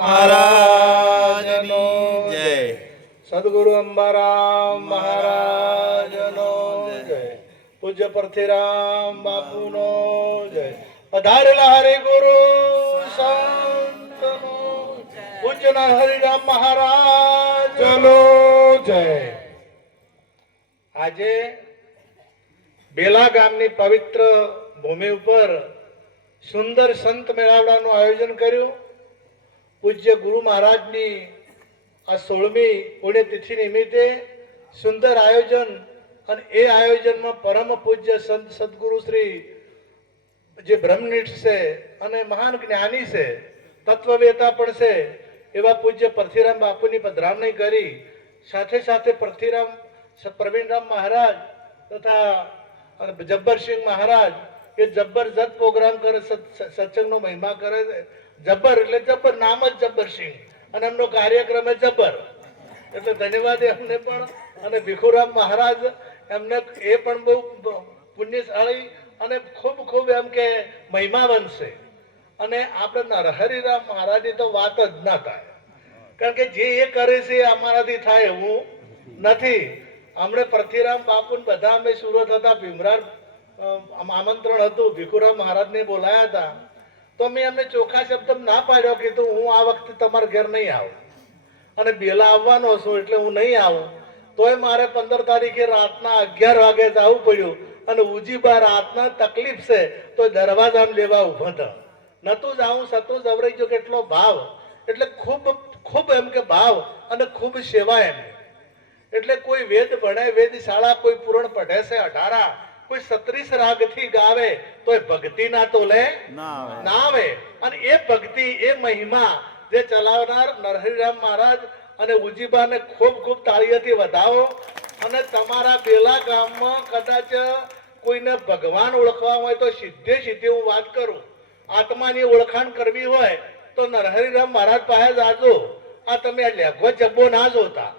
મહારાજનો જય. સદગુરુ અંબારામ મહારાજનો જય. પૂજ્ય પરથીરામ બાપુનો જય. પધારેલા હરે ગુરુ સંતનો પૂજ્યના હરિરામ મહારાજનો જય. આજે બેલા ગામની પવિત્ર ભૂમિ ઉપર સુંદર સંત મેળાવડાનું આયોજન કર્યું. પૂજ્ય ગુરુ મહારાજની આ સોળમી પુણ્યતિથિ નિમિત્તે સુંદર આયોજન અને એ આયોજનમાં પરમ પૂજ્ય સંત સદગુરુ શ્રી જે બ્રહ્મનિષ્ઠ છે અને મહાન જ્ઞાની છે, તત્વવેતા પણ છે, એવા પૂજ્ય પરથીરામ બાપુની પધરામણી કરી, સાથે સાથે પરથીરામ પ્રવીણરામ મહારાજ તથા જબ્બરસિંહ મહારાજ એ જબરજસ્ત પ્રોગ્રામ કરે, સત- સત્સંગનો મહિમા કરે છે જબ્બર, એટલે જબ્બર, નામ જ જબ્બરસિંહ અને એમનો કાર્યક્રમ એ જબ્બર. એટલે ધન્યવાદ એમને પણ, અને ભીખુરામ મહારાજ એમને એ પણ બહુ પુણ્યશાળી અને ખૂબ ખૂબ એમ કે મહિમા બનશે અને આપણે નરહરિરામ મહારાજની તો વાત જ ના થાય. કારણ કે જે એ કરે છે અમારાથી થાય એવું નથી. અમને પ્રથિરામ બાપુ બધા અમે સુરત હતા, ભીમરાજ આમ આમંત્રણ હતું, ભીખુરામ મહારાજને બોલાયા હતા. તો મેં એમને ચોખ્ખા શબ્દ ના પાડ્યો કે તું હું આ વખતે તમારા ઘેર નહીં આવું. અને બેલા આવવાનો છું એટલે હું નહીં આવું. તોય મારે પંદર તારીખે રાતના અગિયાર વાગે જવું પડ્યું. અને ઉજીબા રાતના તકલીફ છે, તો દરવાજામાં લેવા ઊભા હતા નતું જાઉં સતું જવરાઈ ગયો કેટલો ભાવ. એટલે ખૂબ ખૂબ એમ કે ભાવ અને ખૂબ સેવા એમ એટલે કોઈ વેદ ભણે વેદ શાળા કોઈ પૂરણ પઢે છે અઢારા કોઈ સત્રીસ રાગથી ગાવે તોય ભક્તિ ના તો લે ના આવે. અને એ ભક્તિ એ મહિમા જે ચલાવનાર નરહરિરામ મહારાજ અને ઉજીબાને ખૂબ ખૂબ તાળીઓથી વધાવો અને તમારા બેલા ગામમાં કદાચ કોઈને ભગવાન ઓળખવા હોય તો સીધે સીધી હું વાત કરું. આત્માની ઓળખાણ કરવી હોય તો નરહરિરામ મહારાજ પાસે જાજો. આ તમે લેઘો જબ્બો ના જોતા.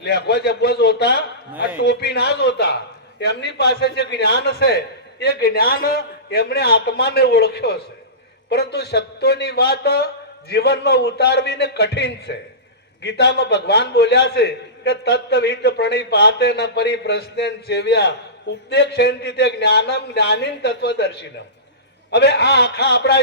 લેઘો જબ્બો જોતા આ ટોપી ના જોતા. એમની પાસે જે જ્ઞાન છે, એ જ્ઞાન એમણે આત્માને ઓળખ્યો છે. પરંતુ સત્યોની વાત જીવનમાં ઉતારવીને કઠિન છે. ગીતામાં ભગવાન બોલ્યા છે કે તત્વિદ પ્રણિપાતે ન પરી પ્રશ્ન સેવ્યા ઉપદેક્ષેન્તિ તે જ્ઞાનમ જ્ઞાનીન તત્વદર્શિનમ. હવે આ આખા આપણા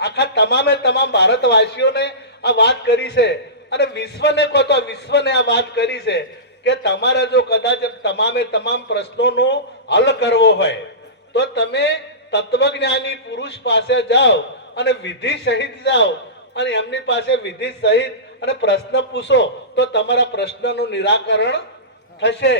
આખા તમામે તમામ ભારતવાસીઓને આ વાત કરી છે અને વિશ્વને કહો તો વિશ્વને આ વાત કરી છે. કે તમારે જો કદાચ તમામે તમામ પ્રશ્નોનો હલ કરવો હોય, તો તમે તત્વજ્ઞાની પુરુષ પાસે જાઓ અને વિધિ સહિત જાઓ અને એમની પાસે વિધિ સહિત અને પ્રશ્ન પૂછો, તો તમારા પ્રશ્નનું નિરાકરણ થશે.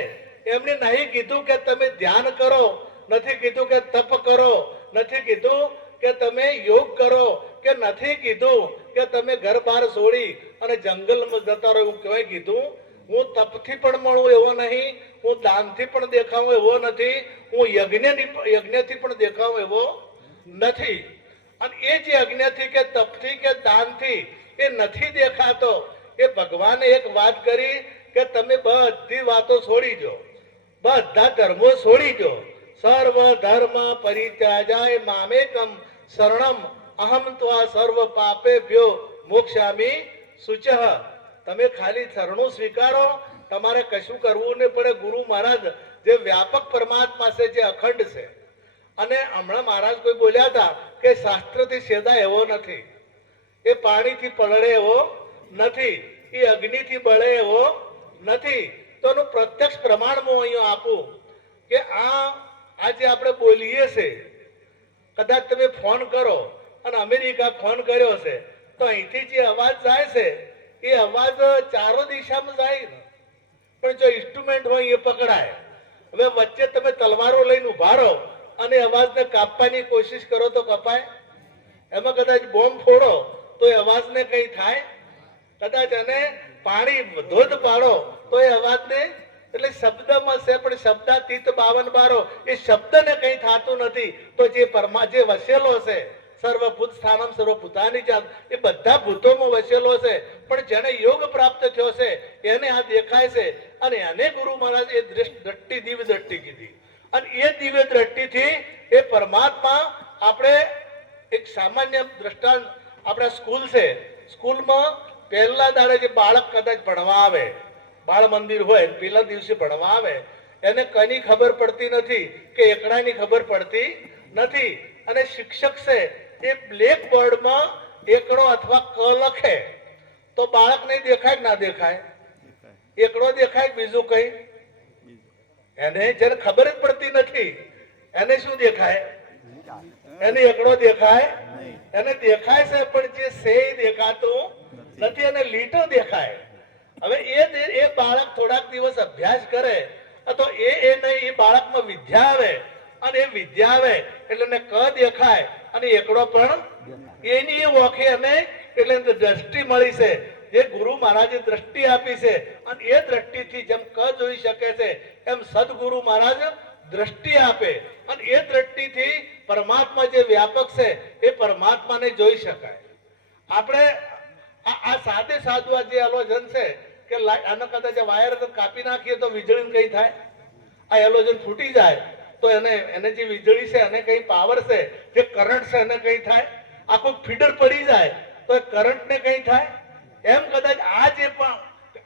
એમણે નહીં કીધું કે તમે ધ્યાન કરો, નથી કીધું કે તપ કરો, નથી કીધું કે તમે યોગ કરો, કે નથી કીધું કે તમે ઘર બહાર છોડી અને જંગલમાં જતા રહો કહેવાય કીધું. હું તપથી પણ મળું એવો નહીં, હું દાનથી પણ દેખાઉં એવો નથી, હું યજ્ઞની યજ્ઞથી પણ દેખાવું એવો નથી. અને એ જે યજ્ઞથી કે તપથી કે દાનથી એ નથી દેખાતો, એ ભગવાને એક વાત કરી કે તમે બધી વાતો છોડી દો, બધા ધર્મો છોડી દો. સર્વ ધર્મ પરિત્યાજાય મામેકમ શરણમ, અહમ ત્વા સર્વ પાપે ભ્યો મોક્ષામી શુચઃ. તમે ખાલી શરણું સ્વીકારો, તમારે કશું કરવું નહીં પડે. ગુરુ મહારાજ, જે વ્યાપક પરમાત્મા છે, જે અખંડ છે. અને હમણાં મહારાજ કોઈ બોલ્યા હતા કે શાસ્ત્રથી સેદા એવો નથી. એ પાણીથી પલળે એવો નથી. એ અગ્નિથી બળે એવો નથી. તો એનું પ્રત્યક્ષ પ્રમાણ હું અહીંયા આપું કે આ આજે આપણે બોલીએ છે, કદાચ તમે ફોન કરો. અને અમેરિકા ફોન કર્યો છે તો અહીંથી જે અવાજ જાય છે એ અવાજ ચારો દિશામાં જાય ને, પણ જો ઇન્સ્ટ્રુમેન્ટ હોય એ પકડાય. હવે વચ્ચે તમે તલવારો લઈને ઊભા રહો અને અવાજને કાપવાની કોશિશ કરો તો કપાય. એમાં કદાચ બોમ્બ ફોડો તો એ અવાજને કંઈ થાય. કદાચ અને પાણી ધોધ પાડો તો એ અવાજને, એટલે શબ્દમાં છે, પણ શબ્દાતીત બાવન બારો એ શબ્દને કંઈ થતું નથી. તો જે પરમા, જે વસેલો છે સર્વભૂત સ્થાનમ સર્વભૂતાની જાત. એ બધા ભૂતોમાં વસેલો છે, પણ જેને યોગ પ્રાપ્ત થયો છે, એને આ દેખાય છે. અને એને ગુરુ મહારાજ એ દ્રષ્ટિ દિવ્ય દ્રષ્ટિ કીધી. અને એ દિવ્ય દ્રષ્ટિથી એ પરમાત્મા આપણે એક સામાન્ય દ્રષ્ટાંત આપણા સ્કૂલ છે. સ્કૂલમાં પહેલા દાડે જે બાળક કદાચ ભણવા આવે, બાળ મંદિર હોય, પેલા દિવસે ભણવા આવે, એને કની ખબર પડતી નથી કે એકડાની ખબર પડતી નથી. અને શિક્ષક છે એ બ્લેક બોર્ડમાં એકડો અથવા ક લખે તો બાળકને દેખાય ના દેખાય? એકડો દેખાય બીજું કઈ? એને જ્યારે ખબર જ પડતી નથી એને શું દેખાય? એને એકડો દેખાય? એને દેખાય છે પણ જે એ દેખાતું નથી. એને લીટો દેખાય. હવે એ એ બાળક થોડાક દિવસ અભ્યાસ કરે તો એ એ નહીં એ બાળકમાં વિદ્યા આવે અને એ વિદ્યા આવે એટલે એને ક દેખાય અને એકડો પણ એની એ ઓખે અને એટલે દ્રષ્ટિ મળી છે. જે ગુરુ મહારાજે દ્રષ્ટિ આપી છે અને એ દ્રષ્ટિથી જેમ ક જોઈ શકે છે, એમ સદગુરુ મહારાજ દ્રષ્ટિ આપે. અને એ દ્રષ્ટિથી પરમાત્મા જે વ્યાપક છે, એ પરમાત્માને જોઈ શકાય. આપણે આ સાદે સાધુ જે એલોજન છે કે આના કદાચ વાયર કાપી નાખીએ તો વીજળી કઈ થાય? આ એલોજન ફૂટી જાય. તો એને એને જે વીજળી છે, એને કઈ પાવર છે, જે કરંટ છે, એને કઈ થાય? આખું ફીડર પડી જાય, તો એ કરંટને કઈ થાય? એમ કદાચ આ જે પણ,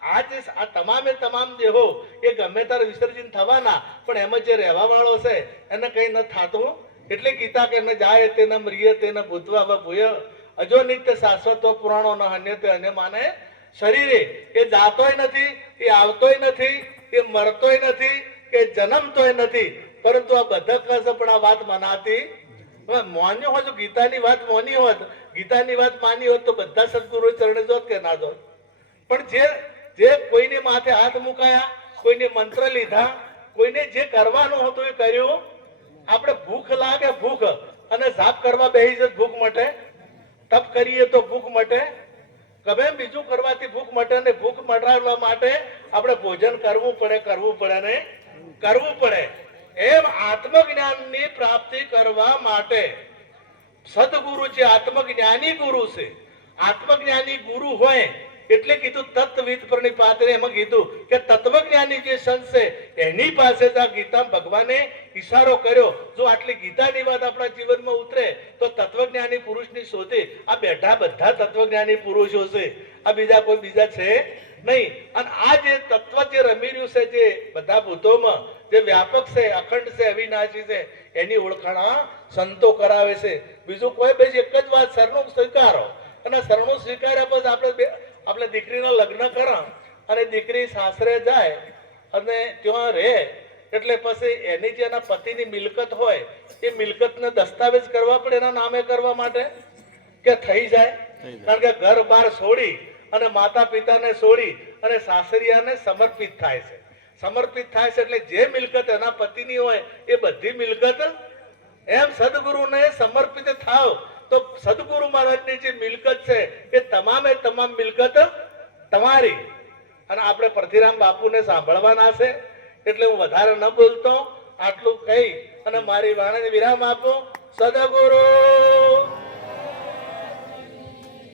આ જે, આ તમામે તમામ દેહો, એ ગમે ત્યારે વિસર્જન થવાના, પણ એમાં જે રહેવા વાળો છે, એને કઈ ન થાતું. એટલે ગીતા કે ન જાય તેને મ્રિય તેને ભૂતવા વ ભૂય. અજો નિત્ય શાશ્વત પુરાણો ન અન્ય તે અન્ય માને. શરીરે એ જાતોય નથી, એ આવતોય નથી, એ મરતોય નથી કે જન્મતોય નથી. પરંતુ આ બધા કહેશે પણ આ વાત મનાતી. માન્યો જો ગીતાની વાત માની હોત, ગીતાની વાત માની હોત તો બધા સદગુરુ ચરણે જોત કે ના જોત. પણ જે જે કોઈને માથે હાથ મુકાયા, કોઈને મંત્ર લીધા, કોઈને જે કરવાનું હતું એ કર્યું. આપણે ભૂખ લાગે ભૂખ, અને જાપ કરવા બેસી જ ભૂખ મટે. તપ કરીએ તો ભૂખ મટે. ગમે બીજું કરવાથી ભૂખ મટે ને ભૂખ મટાડવા માટે આપણે ભોજન કરવું પડે કરવું પડે ને કરવું પડે. એમ આત્મજ્ઞાનની પ્રાપ્તિ કરવા માટે સદગુરુ જે આત્મજ્ઞાની ગુરુ છે, આત્મજ્ઞાની ગુરુ હોય એટલે કીધું તત્વવિદ પ્રણિપાતે એમાં કીધું કે તત્વજ્ઞાની જે સંત છે, એની પાસે આ ગીતા ભગવાને ઈશારો કર્યો. જો આટલી ગીતાની વાત આપણા જીવનમાં ઉતરે, તો તત્વજ્ઞાની પુરુષની શોધે. આ બેઠા બધા તત્વજ્ઞાની પુરુષો છે. આ બીજા કોઈ બીજા છે? નહીં અને આ જે તત્વ જે રમી રહ્યું છે જે બધા ભૂતોમાં જે વ્યાપક છે અખંડ છે અવિનાશી છે એની ઓળખાણ આ સંતો કરાવે છે. બીજું કોઈ બે એક જ વાત સરનું સ્વીકારો. અને સરનું સ્વીકાર્યા પછી આપણે આપણે દીકરીના લગ્ન કરા અને દીકરી સાસરે જાય અને ત્યાં રહે એટલે પછી એની જે એના પતિની મિલકત હોય એ મિલકતને દસ્તાવેજ કરવા પડે એના નામે કરવા માટે? કે થઈ જાય. કારણ કે ઘર બાર છોડી અને માતા પિતાને છોડી અને સાસરિયાને સમર્પિત થાય છે. સમર્પિત થાય છે એટલે જે મિલકત એના પતિની હોય એ બધી મિલકત એમ સદગુરુને સમર્પિત થાવ. તો સદગુરુ મહારાજની જે મિલકત છે એ તમામે તમામ મિલકત તમારી. અને આપણે પરથીરામ બાપુને સાંભળવાના છે. એટલે હું વધારે ન બોલતો, આટલું કહી અને મારી વાણીને વિરામ આપું. સદગુરુ!